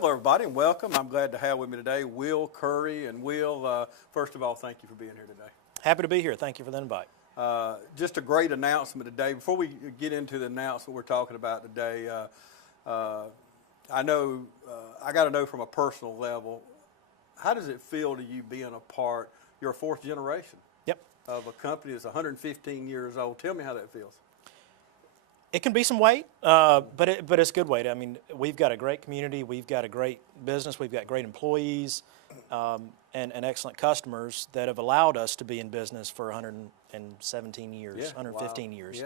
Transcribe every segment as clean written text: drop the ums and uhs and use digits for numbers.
Hello, everybody, and welcome. I'm glad to have with me today Will Curry. And Will, first of all, thank you for being here today. Happy to be here. Thank you for the invite. Just a great announcement today. Before we get into the announcement we're talking about today, I know I got to know from a personal level, how does it feel to you being a part? You're a fourth generation of a company that's 115 years old. Tell me how that feels. It can be some weight, but it's good weight. I mean, we've got a great community, we've got a great business, we've got great employees, and excellent customers that have allowed us to be in business for 117 years, 115 years.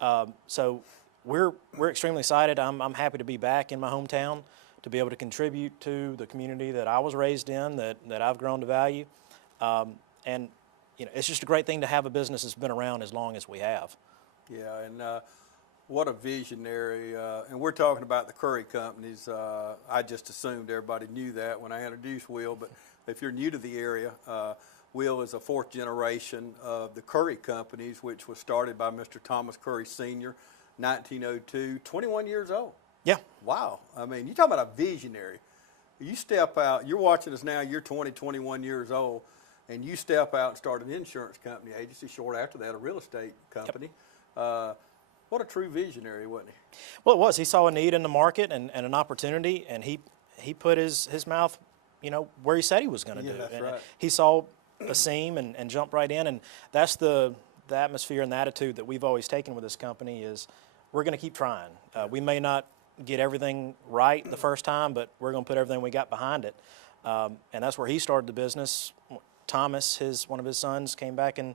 Yeah. So we're extremely excited. I'm happy to be back in my hometown, to be able to contribute to the community that I was raised in, that I've grown to value, and it's just a great thing to have a business that's been around as long as we have. Yeah, and what a visionary, and we're talking about the Curry companies. I just assumed everybody knew that when I introduced Will, but if you're new to the area, Will is a fourth generation of the Curry companies, which was started by Mr. Thomas Curry Sr., 1902, 21 years old. Yeah. Wow. I mean, you're talking about a visionary. You step out, you're watching us now, you're 20, 21 years old, and you step out and start an insurance company agency, short after that, a real estate company. Yep. What a true visionary, wasn't he? Well, it was. He saw a need in the market and an opportunity, and he put his mouth, where he said he was going to do. That's right. He saw a seam and jumped right in, and that's the atmosphere and the attitude that we've always taken with this company is we're going to keep trying. We may not get everything right the first time, but we're going to put everything we got behind it. And that's where he started the business. Thomas, one of his sons, came back and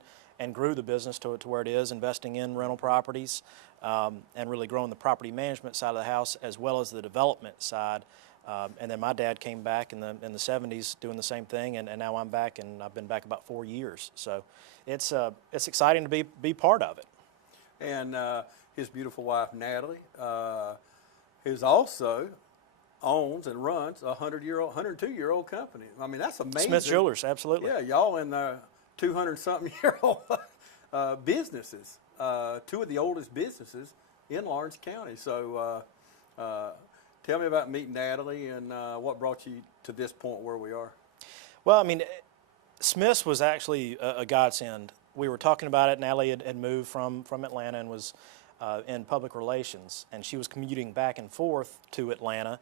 grew the business to where it is, investing in rental properties and really growing the property management side of the house as well as the development side. And then my dad came back in the 70s doing the same thing, and now I'm back, and I've been back about 4 years. So it's exciting to be part of it. And his beautiful wife, Natalie, who's also owns and runs a 102-year-old company. I mean, that's amazing. Smith Jewelers, absolutely. Yeah, y'all in the 200-something-year-old businesses, two of the oldest businesses in Lawrence County. So tell me about meeting Natalie and what brought you to this point where we are. Well, I mean, Smith's was actually a godsend. We were talking about it. Natalie had moved from Atlanta and was in public relations, and she was commuting back and forth to Atlanta,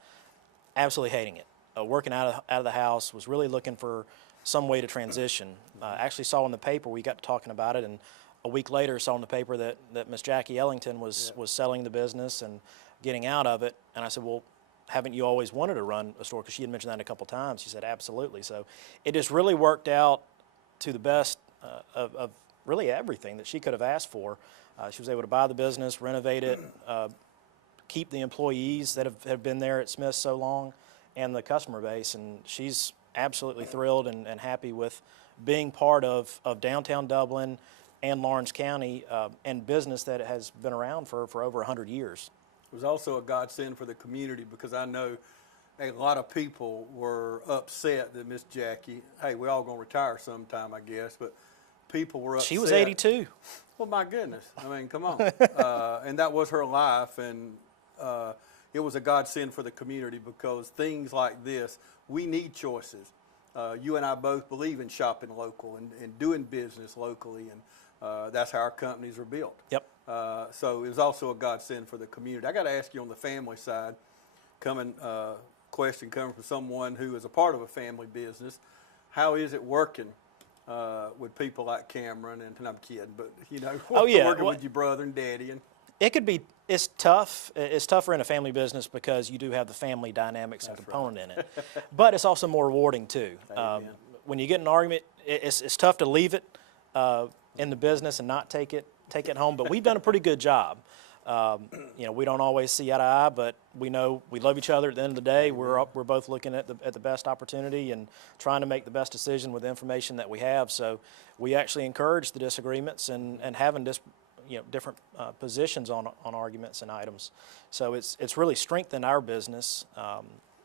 absolutely hating it. Working out of the house, was really looking for some way to transition. Actually saw in the paper, we got to talking about it, and a week later saw in the paper that Miss Jackie Ellington was selling the business and getting out of it. And I said, well, haven't you always wanted to run a store? Because she had mentioned that a couple times. She said, absolutely. So it just really worked out to the best of really everything that she could have asked for. She was able to buy the business, renovate it, keep the employees that have been there at Smith so long, and the customer base. And she's absolutely thrilled and happy with being part of downtown Dublin and Lawrence County and business that has been around for over 100 years. It was also a godsend for the community because I know a lot of people were upset that Miss Jackie, hey, we're all going to retire sometime, I guess, but people were upset. She was 82. Well, my goodness. I mean, come on. And that was her life, and it was a godsend for the community because things like this, we need choices. You and I both believe in shopping local and doing business locally, and that's how our companies are built. Yep. So it was also a godsend for the community. I got to ask you on the family side, question coming from someone who is a part of a family business, how is it working with people like Cameron? And I'm kidding, but working with your brother and daddy and. It's tough. It's tougher in a family business because you do have the family dynamics and component in it. But it's also more rewarding too. When you get in an argument, it's tough to leave it in the business and not take it home. But we've done a pretty good job. We don't always see eye to eye, but we know we love each other. At the end of the day, we're both looking at the best opportunity and trying to make the best decision with the information that we have. So we actually encourage the disagreements and having different positions on arguments and items. So it's really strengthened our business.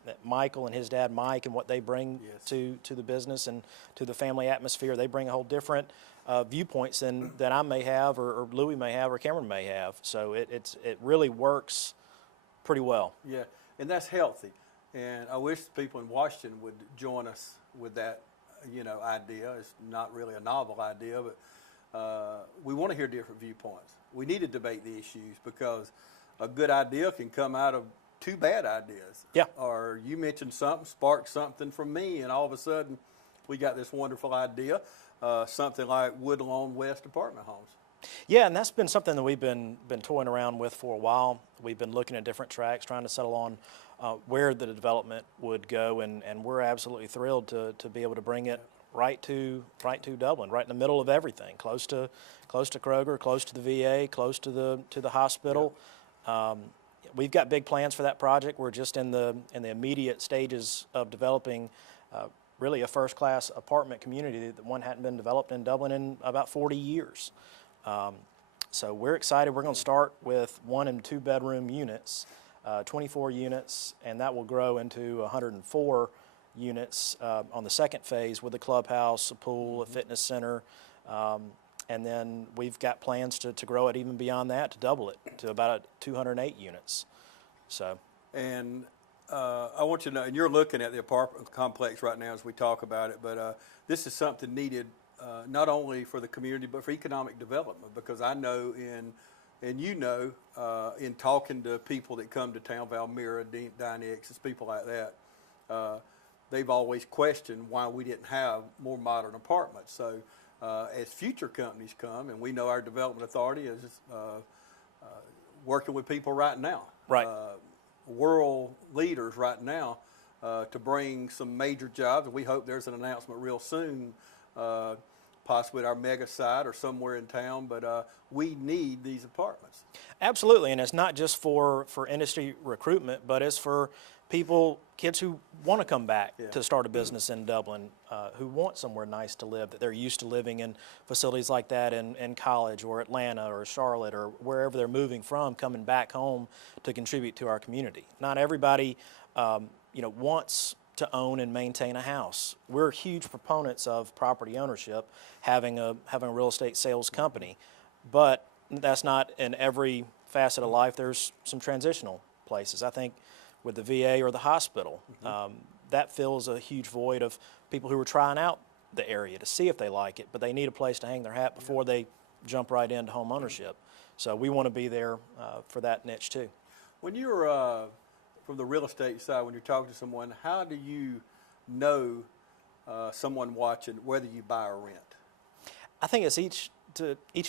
That Michael and his dad Mike and what they bring to the business and to the family atmosphere, they bring a whole different viewpoints than I may have or Louis may have or Cameron may have. So it really works pretty well. Yeah, and that's healthy. And I wish the people in Washington would join us with that, idea. It's not really a novel idea, but we want to hear different viewpoints. We need to debate the issues because a good idea can come out of two bad ideas. Yeah. Or you mentioned something, sparked something from me, and all of a sudden we got this wonderful idea, something like Woodlawn West apartment homes. Yeah, and that's been something that we've been toying around with for a while. We've been looking at different tracks, trying to settle on where the development would go, and we're absolutely thrilled to be able to bring it right to Dublin, right in the middle of everything, close to Kroger, close to the VA, close to the hospital. We've got big plans for that project. We're just in the immediate stages of developing really a first-class apartment community that one hadn't been developed in Dublin in about 40 years. So we're excited. We're going to start with 1 and 2 bedroom units, 24 units, and that will grow into 104 units on the second phase with a clubhouse, a pool, a fitness center, and then we've got plans to grow it even beyond that, to double it to about 208 units. So. And I want you to know, and you're looking at the apartment complex right now as we talk about it, but this is something needed not only for the community but for economic development, because I know in talking to people that come to town, Valmira, Dynex, people like that, they've always questioned why we didn't have more modern apartments. So as future companies come, and we know our development authority is working with people right now, right, world leaders right now, to bring some major jobs. And we hope there's an announcement real soon, possibly at our mega site or somewhere in town, but we need these apartments. Absolutely, and it's not just for industry recruitment, but it's for people, kids who want to come back to start a business in Dublin, who want somewhere nice to live, that they're used to living in facilities like that in college or Atlanta or Charlotte or wherever they're moving from, coming back home to contribute to our community. Not everybody wants to own and maintain a house. We're huge proponents of property ownership, having a real estate sales company, but that's not in every facet of life. There's some transitional places. I think with the VA or the hospital, that fills a huge void of people who are trying out the area to see if they like it, but they need a place to hang their hat before they jump right into home ownership. So we want to be there for that niche too. When you're from the real estate side, when you're talking to someone, how do you know someone watching whether you buy or rent? I think it's each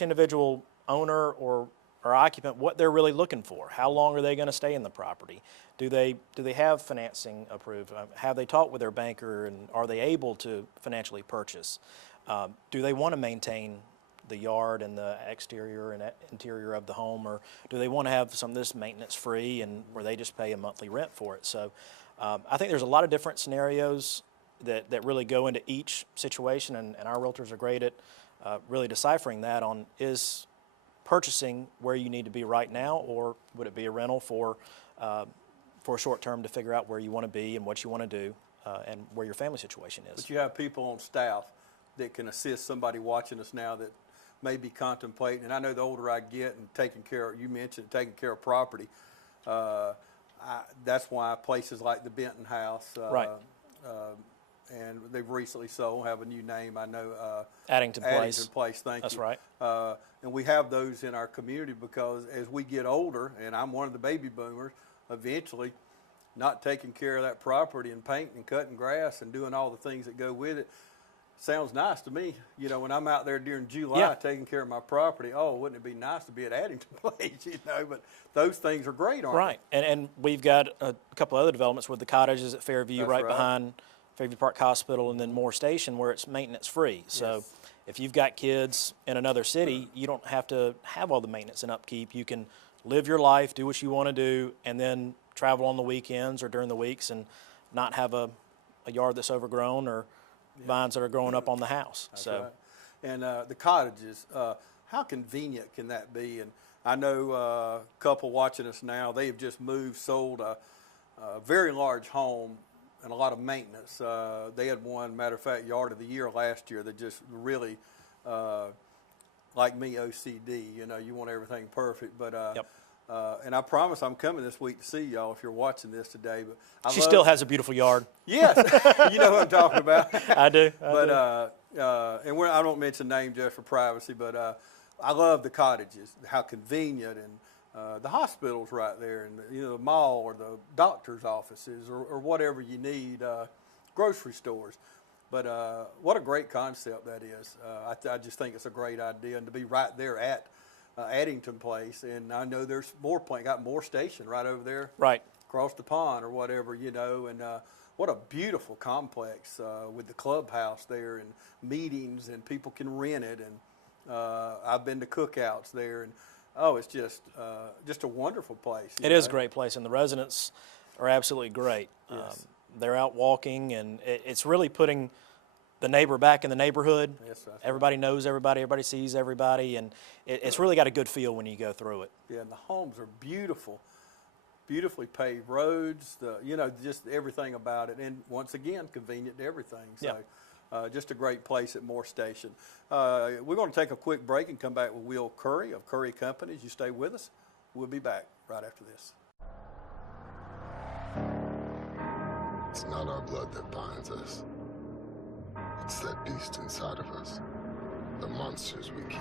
individual owner or occupant what they're really looking for. How long are they going to stay in the property? Do they have financing approved? Have they talked with their banker, and are they able to financially purchase? Do they want to maintain the yard and the exterior and interior of the home, or do they want to have some of this maintenance free and where they just pay a monthly rent for it? So I think there's a lot of different scenarios that really go into each situation, and our realtors are great at really deciphering that on, is purchasing where you need to be right now, or would it be a rental for a short term to figure out where you want to be and what you want to do and where your family situation is. But you have people on staff that can assist somebody watching us now that may be contemplating, and I know the older I get and taking care of property, that's why places like the Benton House, right. And they've recently sold, have a new name, I know. Addington Place. Thank That's you. right. And we have those in our community because as we get older, and I'm one of the baby boomers, eventually not taking care of that property and painting and cutting grass and doing all the things that go with it sounds nice to me. When I'm out there during July taking care of my property, wouldn't it be nice to be at Addington Place, but those things are great, aren't right. Right, and we've got a couple other developments with the cottages at Fairview, That's right behind Fairview Park Hospital, and then Moore Station where it's maintenance free. So if you've got kids in another city, you don't have to have all the maintenance and upkeep. You can live your life, do what you want to do, and then travel on the weekends or during the weeks and not have a yard that's overgrown or vines that are growing up on the house. That's right. And the cottages, how convenient can that be? And I know a couple watching us now, they have just sold a very large home and a lot of maintenance. They had one, matter of fact, Yard of the Year last year that just really, like me, OCD, you want everything perfect. But And I promise I'm coming this week to see y'all if you're watching this today. But She still has a beautiful yard. Yes, you know who I'm talking about. I do. And I don't mention names just for privacy, but I love the cottages, how convenient, and the hospitals right there, and the mall or the doctor's offices or whatever you need, grocery stores. But what a great concept that is. I just think it's a great idea, and to be right there at Addington Place, and I know there's got more station right over there, Right across the pond or whatever, and what a beautiful complex with the clubhouse there and meetings, and people can rent it, and I've been to cookouts there, and it's just a wonderful place. It is a great place, and the residents are absolutely great. Yes. They're out walking, and it's really putting the neighbor back in the neighborhood. Yes, that's everybody knows everybody, everybody sees everybody, and it's really got a good feel when you go through it. Yeah, and the homes are beautiful, beautifully paved roads, just everything about it, and once again, convenient to everything. So just a great place at Moore Station. We're going to take a quick break and come back with Will Curry of Curry Companies. You stay with us. We'll be back right after this. It's not our blood that binds us. It's that beast inside of us, the monsters we keep.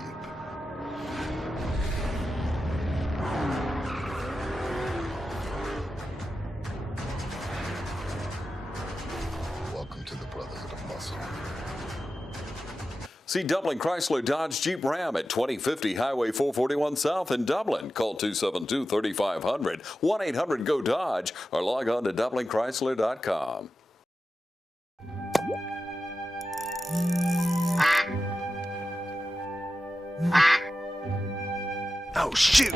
Welcome to the Brotherhood of Muscle. See Dublin Chrysler Dodge Jeep Ram at 2050 Highway 441 South in Dublin. Call 272-3500, 1-800-GO-DODGE, or log on to DublinChrysler.com. Oh, shoot!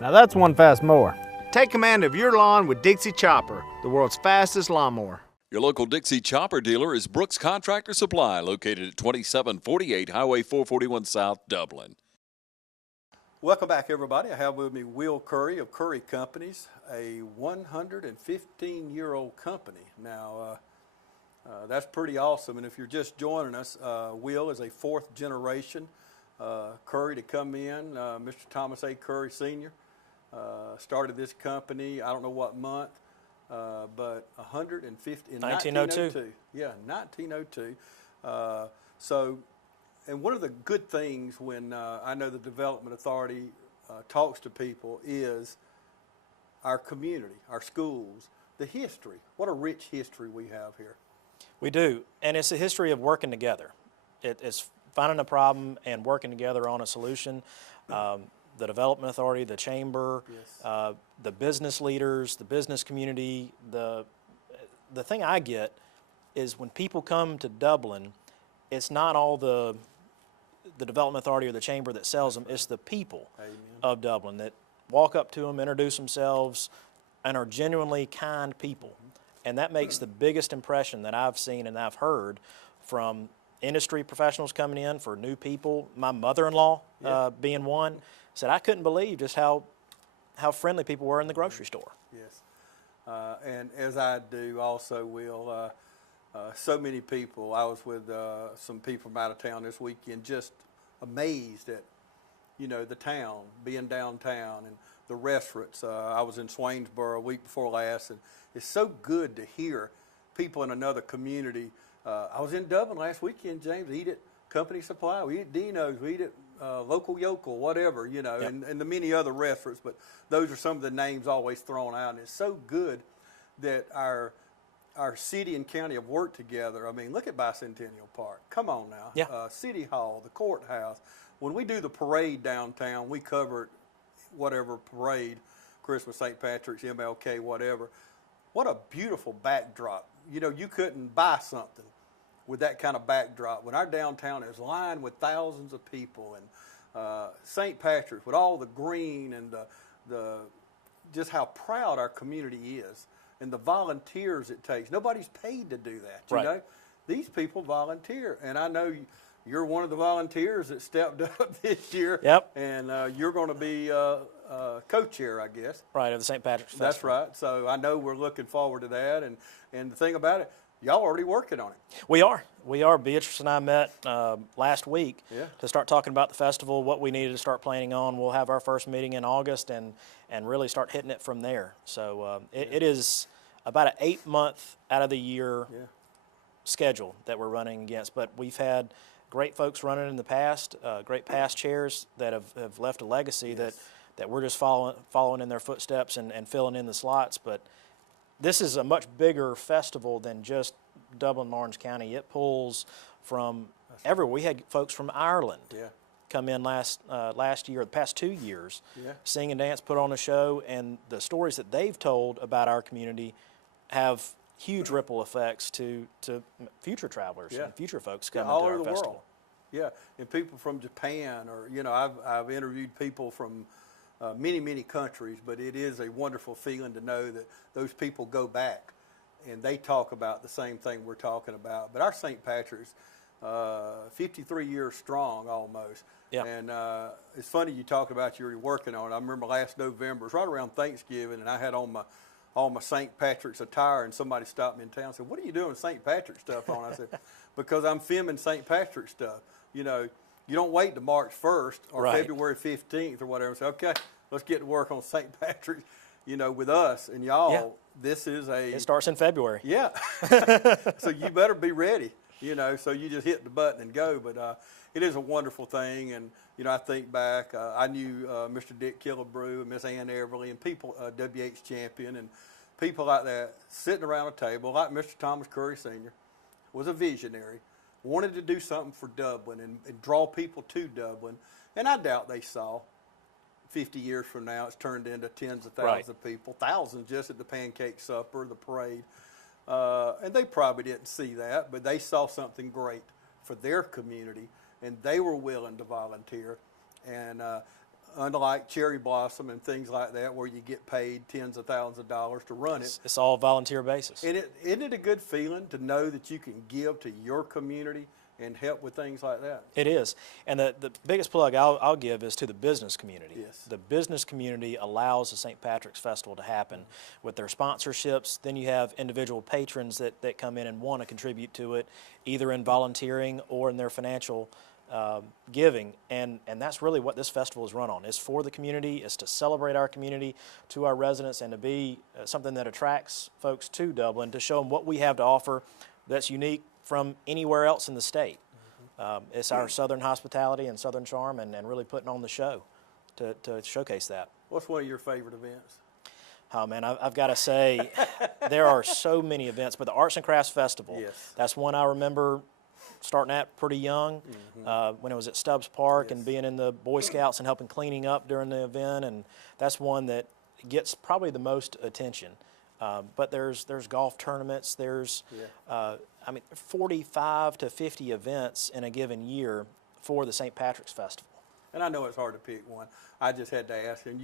Now that's one fast mower. Take command of your lawn with Dixie Chopper, the world's fastest lawnmower. Your local Dixie Chopper dealer is Brooks Contractor Supply, located at 2748 Highway 441 South, Dublin. Welcome back, everybody. I have with me Will Curry of Curry Companies, a 115-year-old company. Now, that's pretty awesome. And if you're just joining us, Will is a fourth generation Curry to come in. Mr. Thomas A. Curry Sr. Started this company, I don't know what month, but 150 in 1902. Yeah, 1902. And one of the good things when I know the Development Authority talks to people is our community, our schools, the history. What a rich history we have here. We do, and it's a history of working together. It's finding a problem and working together on a solution. The Development Authority, the Chamber, yes. The business leaders, the business community. The thing I get is when people come to Dublin, it's not all the Development Authority or the Chamber that sells them. It's the people Amen. of Dublin that walk up to them, introduce themselves, and are genuinely kind people. And that makes the biggest impression that I've seen and I've heard from industry professionals coming in, for new people. My mother-in-law being one, said I couldn't believe just how friendly people were in the grocery store. Yes, and as I do also, Will, so many people. I was with some people from out of town this weekend, just amazed at, the town, being downtown and the restaurants. I was in Swainsboro a week before last, and it's so good to hear people in another community. I was in Dublin last weekend, James. We eat at Company Supply. We eat at Dino's. We eat at Local Yokel, whatever, Yep. and the many other restaurants. But those are some of the names always thrown out. And it's so good that our city and county have worked together. I mean, look at Bicentennial Park. Come on now. Yeah. City Hall, the courthouse. When we do the parade downtown, we cover whatever parade, Christmas, St. Patrick's, MLK, whatever. What a beautiful backdrop. You couldn't buy something with that kind of backdrop. When our downtown is lined with thousands of people, and St. Patrick's with all the green and the just how proud our community is, and the volunteers it takes. Nobody's paid to do that, you Right. know. These people volunteer, and I know you're one of the volunteers that stepped up this year. Yep. And you're going to be co-chair, I guess. Right, of the St. Patrick's Festival. That's right. So I know we're looking forward to that. And the thing about it, y'all already working on it. We are. We are. Beatrice and I met last week to start talking about the festival, what we needed to start planning on. We'll have our first meeting in August and really start hitting it from there. So it is about an 8-month out of the year schedule that we're running against. But we've had great folks running in the past, great past chairs that have left a legacy that we're just following in their footsteps and filling in the slots. But this is a much bigger festival than just Dublin and Orange County. It pulls from everywhere. We had folks from Ireland come in last year, the past 2 years, sing and dance, put on a show, and the stories that they've told about our community have huge ripple effects to future travelers and future folks coming all to over our the festival. world. Yeah, and people from Japan, or I've interviewed people from many countries, but it is a wonderful feeling to know that those people go back and they talk about the same thing we're talking about. But our St. Patrick's, 53 years strong almost. Yeah. And it's funny you talk about you're working on it. I remember last November, it was right around Thanksgiving, and I had on all my St. Patrick's attire, and somebody stopped me in town and said, "What are you doing with St. Patrick's stuff on?" I said, "Because I'm filming St. Patrick's stuff." You don't wait to March 1st or February 15th or whatever and say, "Okay, let's get to work on St. Patrick's." With us and y'all, this is it starts in February. Yeah. So you better be ready, so you just hit the button and go. But it is a wonderful thing. And, I think back, I knew Mr. Dick Killebrew and Miss Ann Everly and people, W.H. Champion and people like that sitting around a table, like Mr. Thomas Curry Sr., was a visionary, wanted to do something for Dublin and draw people to Dublin. And I doubt they saw 50 years from now, it's turned into tens of thousands of people, thousands just at the pancake supper, the parade. And they probably didn't see that, but they saw something great for their community, and they were willing to volunteer. And unlike Cherry Blossom and things like that, where you get paid tens of thousands of dollars to run it. It's all volunteer basis. And isn't it a good feeling to know that you can give to your community and help with things like that? It is. And the biggest plug I'll give is to the business community. Yes. The business community allows the St. Patrick's Festival to happen with their sponsorships. Then you have individual patrons that come in and want to contribute to it, either in volunteering or in their financial giving. And that's really what this festival is run on. It's for the community. It's to celebrate our community to our residents and to be something that attracts folks to Dublin, to show them what we have to offer that's unique from anywhere else in the state. It's our southern hospitality and southern charm and really putting on the show to showcase that. What's one of your favorite events? Oh, man, I've got to say, there are so many events, but the Arts and Crafts Festival, that's one I remember starting at pretty young, when it was at Stubbs Park and being in the Boy Scouts and helping cleaning up during the event, and that's one that gets probably the most attention. But there's golf tournaments, there's 45 to 50 events in a given year for the St. Patrick's Festival. And I know it's hard to pick one. I just had to ask. And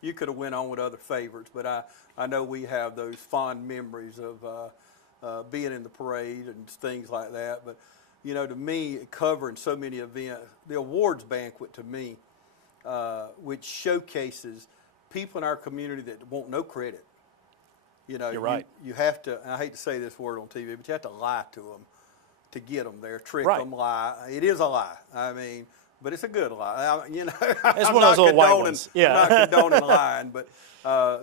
you could have went on with other favorites, but I know we have those fond memories of being in the parade and things like that. But, to me, covering so many events, the awards banquet to me, which showcases people in our community that want no credit. You're right. You have to, and I hate to say this word on TV, but you have to lie to them to get them there, trick them, lie. It is a lie. I mean, but it's a good lie. It's one of those little white ones. I'm not condoning lying, but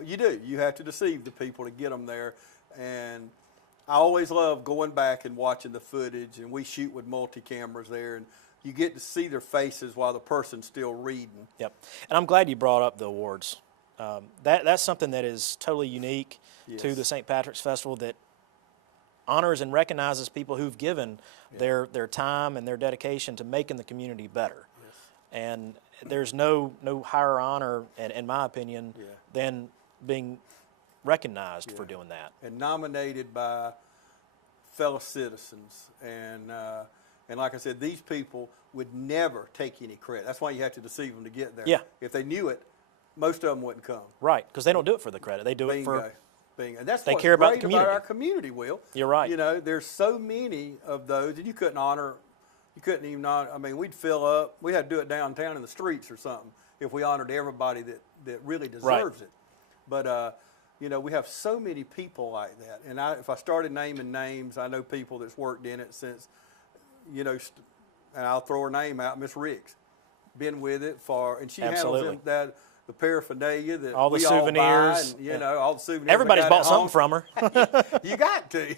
you do. You have to deceive the people to get them there. And I always love going back and watching the footage, and we shoot with multi-cameras there, and you get to see their faces while the person's still reading. Yep. And I'm glad you brought up the awards. That's something that is totally unique to the St. Patrick's Festival, that honors and recognizes people who've given their time and their dedication to making the community better. And there's no higher honor, in my opinion, than being recognized for doing that. And nominated by fellow citizens. And like I said, these people would never take any credit. That's why you have to deceive them to get there. Yeah. If they knew it, most of them wouldn't come. Right, because they don't do it for the credit. They do it for... Bingo. And that's they what's care about great the community. About our community, Will. You're right. There's so many of those, and you couldn't honor You couldn't even, I mean, we'd fill up. We had to do it downtown in the streets or something if we honored everybody that really deserves it. But, you know, we have so many people like that. And if I started naming names, I know people that's worked in it since, you know, and I'll throw her name out, Miss Riggs. Been with it and she handles the paraphernalia that all the we souvenirs, all buy and, you know, all the souvenirs. Everybody's bought something from her. You got to.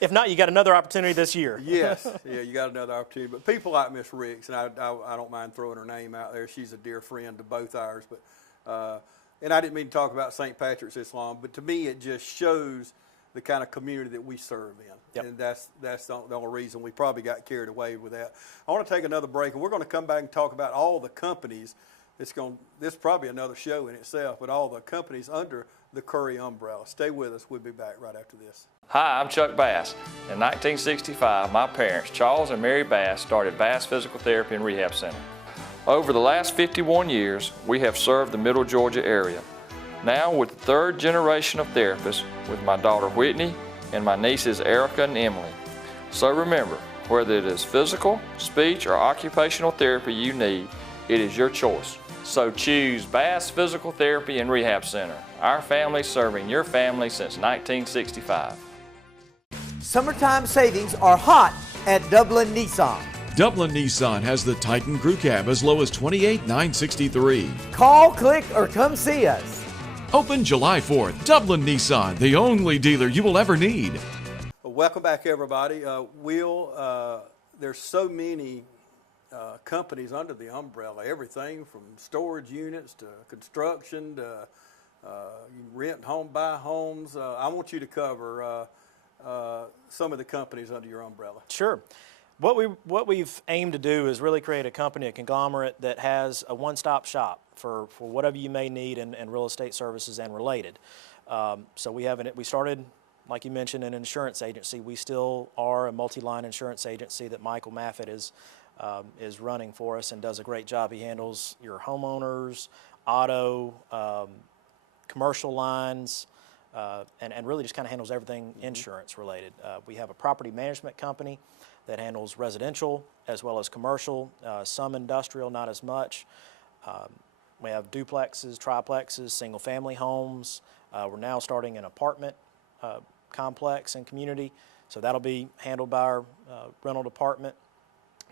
If not, you got another opportunity this year. Yes, yeah, you got another opportunity. But people like Miss Riggs, and I don't mind throwing her name out there. She's a dear friend to both ours. But and I didn't mean to talk about St. Patrick's this long, but to me it just shows the kind of community that we serve in. Yep. And that's the only reason we probably got carried away with that. I want to take another break, and we're going to come back and talk about all the companies. This is probably another show in itself, but all the companies under the Curry umbrella. Stay with us. We'll be back right after this. Hi, I'm Chuck Bass. In 1965, my parents, Charles and Mary Bass, started Bass Physical Therapy and Rehab Center. Over the last 51 years, we have served the Middle Georgia area. Now with the third generation of therapists with my daughter Whitney and my nieces Erica and Emily. So remember, whether it is physical, speech, or occupational therapy you need, it is your choice. So choose Bass Physical Therapy and Rehab Center. Our family serving your family since 1965. Summertime savings are hot at Dublin Nissan. Dublin Nissan has the Titan Crew Cab as low as $28,963. Call, click, or come see us. Open July 4th. Dublin Nissan, the only dealer you will ever need. Welcome back, everybody. There's so many companies under the umbrella, everything from storage units to construction to you rent home, buy homes. I want you to cover some of the companies under your umbrella. Sure. What we've aimed to do is really create a company, a conglomerate that has a one-stop shop for whatever you may need in real estate services and related. So we started, like you mentioned, an insurance agency. We still are a multi-line insurance agency that Michael Maffett is running for us and does a great job. He handles your homeowners, auto, commercial lines, and really just kind of handles everything insurance related. We have a property management company that handles residential as well as commercial, some industrial, not as much. We have duplexes, triplexes, single family homes. We're now starting an apartment complex and community, so that'll be handled by our rental department.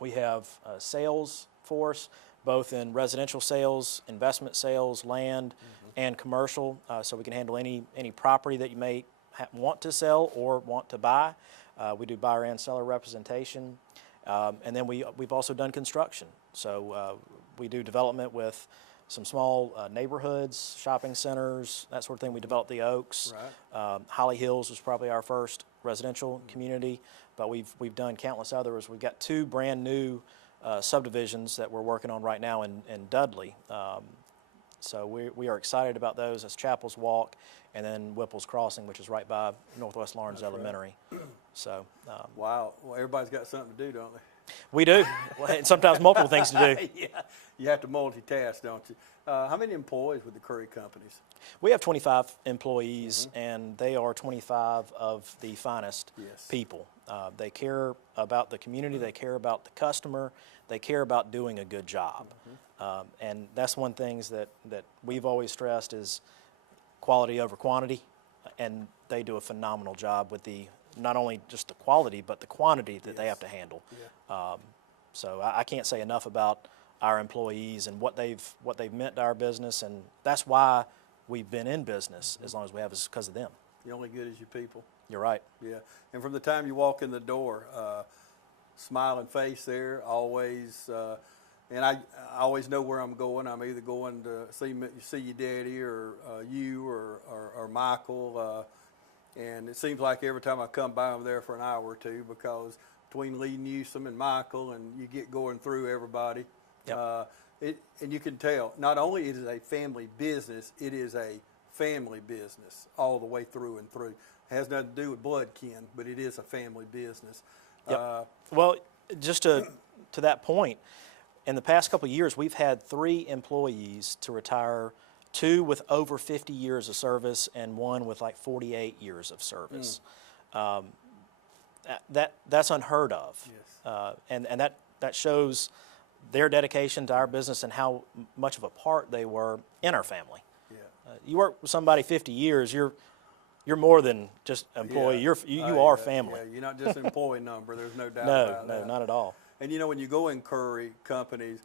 We have a sales force, both in residential sales, investment sales, land, and commercial, so we can handle any property that you may want to sell or want to buy. We do buyer and seller representation, and then we've also done construction. So we do development with some small neighborhoods, shopping centers, that sort of thing. We developed the Oaks. Right. Holly Hills was probably our first residential community, but we've done countless others. We've got 2 brand new subdivisions that we're working on right now in Dudley. So we are excited about those. That's Chapel's Walk and then Whipple's Crossing, which is right by Northwest Lawrence Elementary. Right. So wow. Well, everybody's got something to do, don't they? We do. And sometimes multiple things to do. Yeah. You have to multitask, don't you? How many employees with the Curry companies? We have 25 employees, and they are 25 of the finest people. They care about the community. They care about the customer. They care about doing a good job. And that's one thing that we've always stressed is quality over quantity, and they do a phenomenal job with not only just the quality, but the quantity that they have to handle. Yeah. So I can't say enough about our employees and what they've meant to our business, and that's why we've been in business as long as we have, is because of them. You're only good as your people. You're right. Yeah, and from the time you walk in the door, smiling face there, always, and I always know where I'm going. I'm either going to see your daddy or you or Michael, and it seems like every time I come by, I'm there for an hour or two, because between Lee Newsom and Michael, and you get going through everybody. Yep. And you can tell, not only is it a family business, it is a family business all the way through and through. It has nothing to do with blood kin, but it is a family business. Yep. Well, just to that point, in the past couple of years, we've had 3 employees to retire, 2 with over 50 years of service and 1 with like 48 years of service. That's unheard of. Yes. And that shows their dedication to our business and how much of a part they were in our family. Yeah. You work with somebody 50 years, you're more than just employee. Yeah. You are family. Yeah, you're not just an employee number. There's no doubt No, about that. no, not at all. And you know, when you go in Curry companies,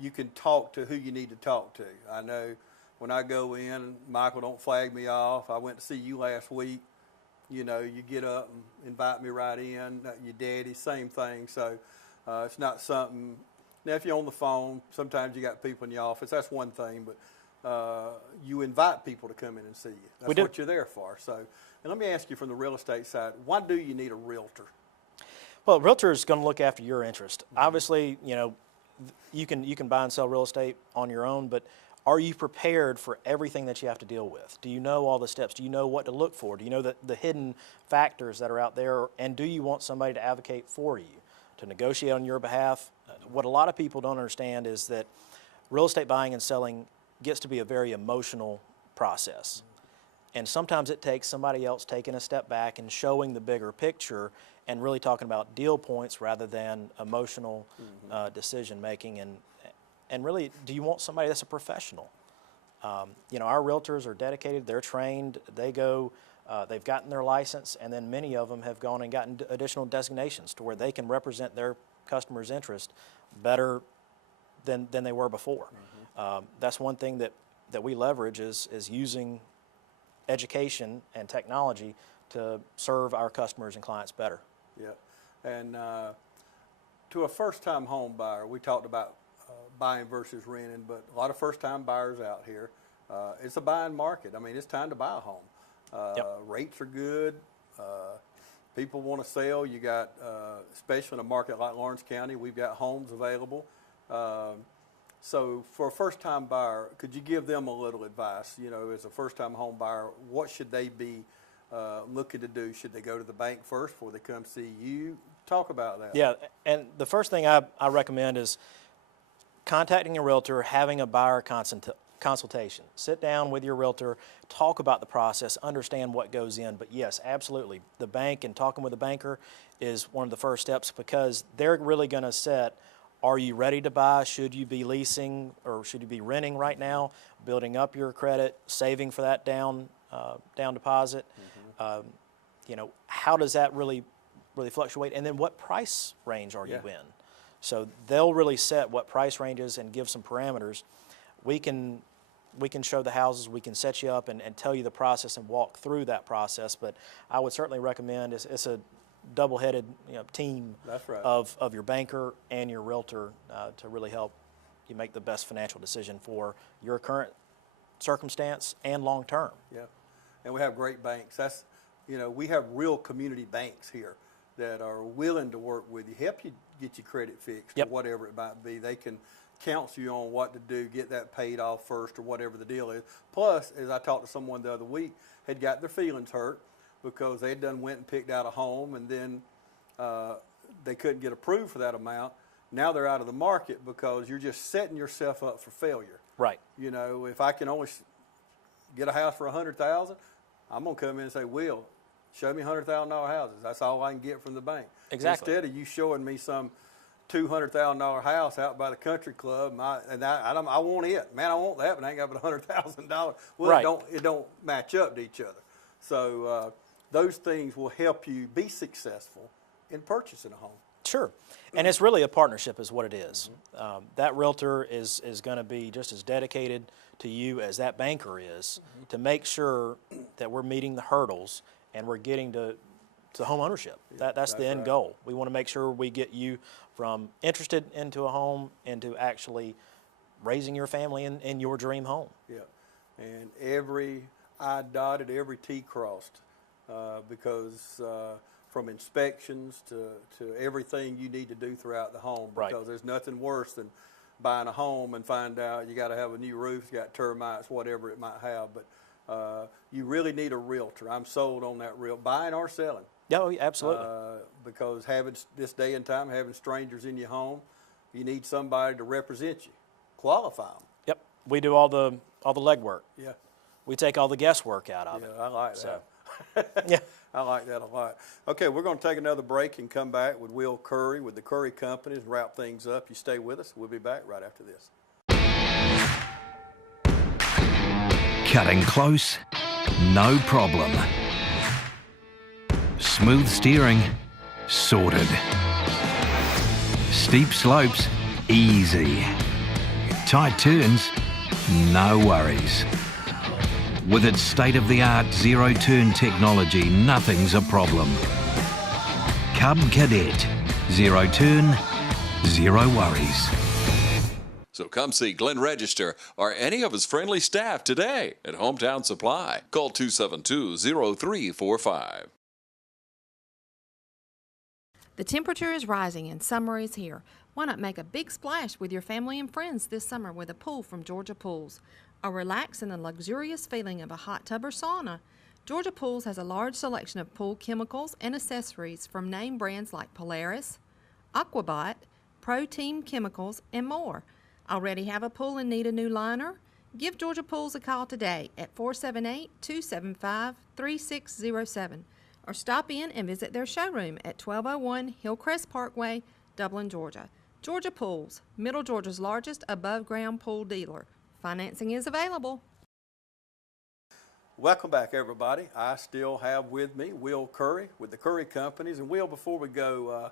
you can talk to who you need to talk to. I know when I go in, Michael don't flag me off. I went to see you last week. You know, you get up and invite me right in. Your daddy, same thing. So it's not something. Now, if you're on the phone, sometimes you got people in the office. That's one thing, but you invite people to come in and see you. That's what you're there for. So, and let me ask you from the real estate side, why do you need a realtor? Well, a realtor is going to look after your interest. Obviously, you know, you can buy and sell real estate on your own, but are you prepared for everything that you have to deal with? Do you know all the steps? Do you know what to look for? Do you know the hidden factors that are out there? And do you want somebody to advocate for you, to negotiate on your behalf? What a lot of people don't understand is that real estate buying and selling gets to be a very emotional process. And sometimes it takes somebody else taking a step back and showing the bigger picture and really talking about deal points rather than emotional decision making. And really, do you want somebody that's a professional? You know, our realtors are dedicated, they're trained, they go, they've gotten their license, and then many of them have gone and gotten additional designations to where they can represent their customers' interest better than they were before. That's one thing that we leverage is using education and technology to serve our customers and clients better. Yeah, and to a first-time home buyer, we talked about buying versus renting, but a lot of first-time buyers out here, it's a buying market. I mean, it's time to buy a home. Rates are good. People want to sell. You got, especially in a market like Lawrence County, we've got homes available. So for a first-time buyer, could you give them a little advice? You know, as a first-time home buyer, what should they be looking to do? Should they go to the bank first before they come see you? Talk about that. Yeah, and the first thing I recommend is contacting a realtor, having a buyer consultation. Sit down with your realtor, talk about the process, understand what goes in. But yes, absolutely, the bank and talking with a banker is one of the first steps because they're really going to set, are you ready to buy? Should you be leasing or should you be renting right now? Building up your credit, saving for that down deposit. You know, how does that really fluctuate? And then what price range are you in? So they'll really set what price ranges and give some parameters. We can show the houses, we can set you up and tell you the process and walk through that process. But I would certainly recommend it's a double-headed team. That's right. of your banker and your realtor to really help you make the best financial decision for your current circumstance and long term. Yeah, and we have great banks. That's, you know, we have real community banks here that are willing to work with you, help you get your credit fixed or whatever it might be. They can counsel you on what to do, get that paid off first or whatever the deal is. Plus, as I talked to someone the other week, had got their feelings hurt because they went and picked out a home and then they couldn't get approved for that amount. Now they're out of the market because you're just setting yourself up for failure. Right. You know, if I can only get a house for $100,000, I'm gonna come in and say, Will, show me $100,000 houses. That's all I can get from the bank. Exactly. Instead of you showing me some $200,000 house out by the country club, I want it. Man, I want that, but I ain't got but $100,000. Well, it don't match up to each other. So those things will help you be successful in purchasing a home. Sure. And it's really a partnership is what it is. That realtor is going to be just as dedicated to you as that banker is to make sure that we're meeting the hurdles and we're getting to home ownership. That's the end goal. We want to make sure we get you from interested into a home into actually raising your family in your dream home. Yeah, and every I dotted, every T crossed, because from inspections to everything you need to do throughout the home, because there's nothing worse than buying a home and find out you got to have a new roof, you got termites, whatever it might have. But you really need a realtor. I'm sold on that buying or selling. Oh, absolutely. Because having this day and time, having strangers in your home, you need somebody to represent you, qualify them. Yep, we do all the legwork. Yeah, we take all the guesswork out of it. Yeah, I like that. Yeah. I like that a lot. Okay, we're going to take another break and come back with Will Curry with the Curry Companies and wrap things up. You stay with us. We'll be back right after this. Cutting close, no problem. Smooth steering, sorted. Steep slopes, easy. Tight turns, no worries. With its state-of-the-art zero-turn technology, nothing's a problem. Cub Cadet, zero turn, zero worries. So come see Glenn Register or any of his friendly staff today at Hometown Supply. Call 272-0345. The temperature is rising and summer is here. Why not make a big splash with your family and friends this summer with a pool from Georgia Pools? A relaxing and luxurious feeling of a hot tub or sauna. Georgia Pools has a large selection of pool chemicals and accessories from name brands like Polaris, Aquabot, Pro Team Chemicals, and more. Already have a pool and need a new liner? Give Georgia Pools a call today at 478-275-3607 or stop in and visit their showroom at 1201 Hillcrest Parkway, Dublin, Georgia. Georgia Pools, Middle Georgia's largest above-ground pool dealer. Financing is available. Welcome back, everybody. I still have with me Will Curry with the Curry Companies. And Will, before we go,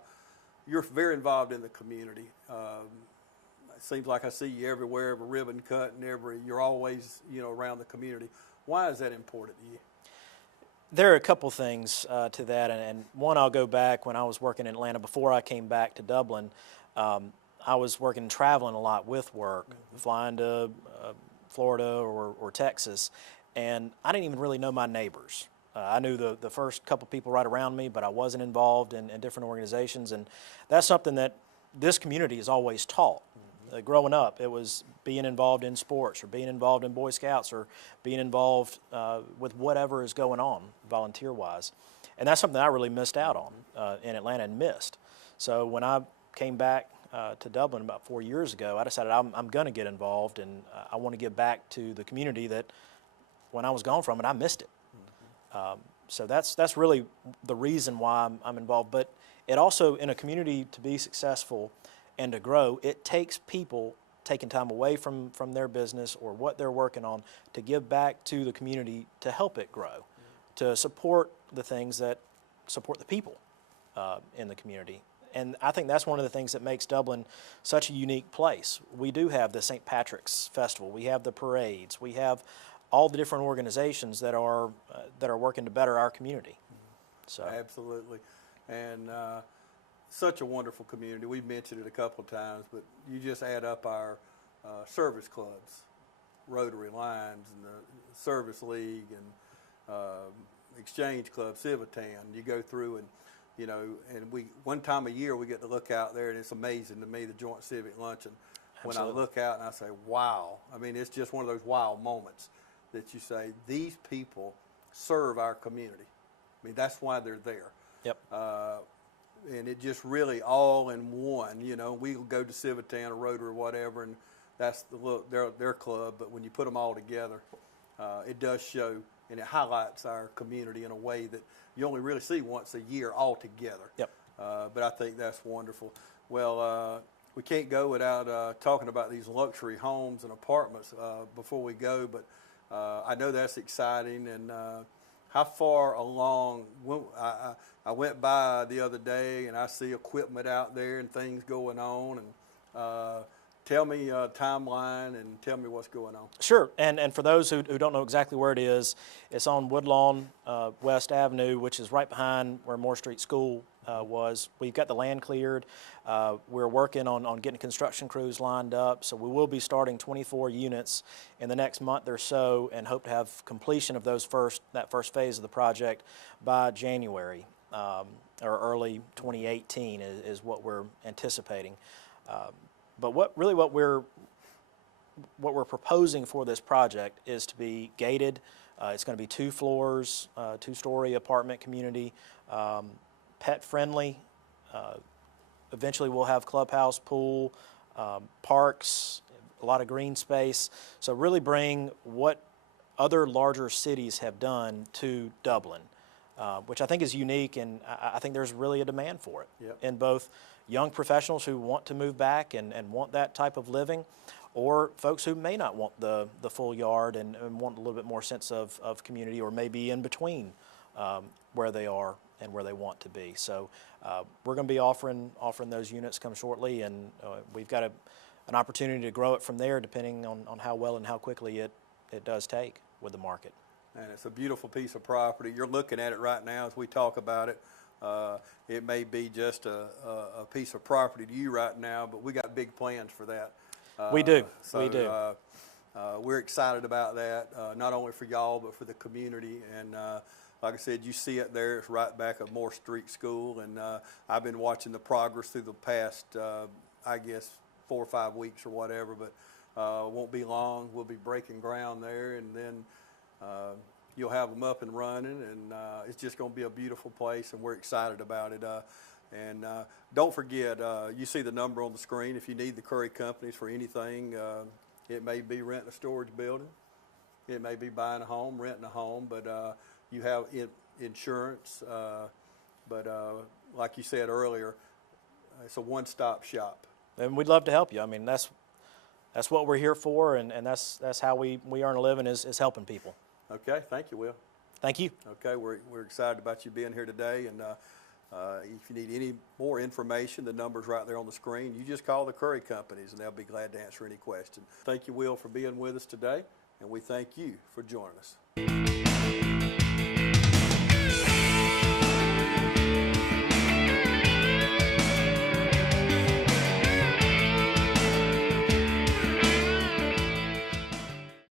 you're very involved in the community. It seems like I see you everywhere, every ribbon cut, and you're always, around the community. Why is that important to you? There are a couple things to that, and one, I'll go back when I was working in Atlanta before I came back to Dublin. I was working traveling a lot with work, flying to Florida or Texas, and I didn't even really know my neighbors. I knew the first couple people right around me, but I wasn't involved in different organizations, and that's something that this community is always taught. Growing up, it was being involved in sports or being involved in Boy Scouts or being involved with whatever is going on volunteer-wise. And that's something I really missed out on in Atlanta and missed. So when I came back to Dublin about 4 years ago, I decided I'm going to get involved, and I want to give back to the community that when I was gone from it, I missed it. So that's really the reason why I'm involved. But it also, in a community to be successful and to grow, it takes people taking time away from their business or what they're working on to give back to the community to help it grow, to support the things that support the people in the community. And I think that's one of the things that makes Dublin such a unique place. We do have the St. Patrick's Festival, we have the parades, we have all the different organizations that are working to better our community. So absolutely, and such a wonderful community. We've mentioned it a couple of times, but you just add up our service clubs, Rotary Lions, and the Service League, and Exchange Club, Civitan. You go through and and we one time a year we get to look out there, and it's amazing to me, the Joint Civic Luncheon. When I look out and I say, wow, I mean, it's just one of those wow moments that you say, these people serve our community. I mean, that's why they're there. Yep. And it just really all in one. We'll go to Civitan or Rotary or whatever, and that's their club. But when you put them all together, it does show, and it highlights our community in a way that you only really see once a year all together. Yep. But I think that's wonderful. Well, we can't go without talking about these luxury homes and apartments before we go. But I know that's exciting. And how far along? I went by the other day and I see equipment out there and things going on. And tell me timeline and tell me what's going on. Sure, and for those who don't know exactly where it is, it's on Woodlawn West Avenue, which is right behind where Moore Street School was. We've got the land cleared. We're working on getting construction crews lined up, so we will be starting 24 units in the next month or so, and hope to have completion of that first phase of the project by January or early 2018 is what we're anticipating. But what we're proposing for this project is to be gated. It's going to be 2 floors, 2-story apartment community, pet friendly. Eventually we'll have clubhouse, pool, parks, a lot of green space. So really bring what other larger cities have done to Dublin. which I think is unique, and I think there's really a demand for it Yep. in both young professionals who want to move back and want that type of living, or folks who may not want the full yard and want a little bit more sense of community, or maybe in between where they are and where they want to be. So we're going to be offering those units come shortly, and we've got an opportunity to grow it from there depending on how well and how quickly it does take with the market. And it's a beautiful piece of property. You're looking at it right now as we talk about it. It may be just a piece of property to you right now, but we got big plans for that. We do. So, we do. We're excited about that, not only for y'all, but for the community. And like I said, you see it there. It's right back of Moore Street School. And I've been watching the progress through the past, I guess, 4 or 5 weeks or whatever. But won't be long. We'll be breaking ground there. And then you'll have them up and running. And it's just going to be a beautiful place. And we're excited about it. And don't forget, you see the number on the screen. If you need the Curry Companies for anything, it may be renting a storage building. It may be buying a home, renting a home, but you have insurance. But like you said earlier, it's a one-stop shop. And we'd love to help you. I mean, that's what we're here for, and that's how we earn a living is helping people. Okay, thank you, Will. Thank you. Okay, we're excited about you being here today, and if you need any more information, the number's right there on the screen. You just call the Curry Companies, and they'll be glad to answer any questions. Thank you, Will, for being with us today, and we thank you for joining us.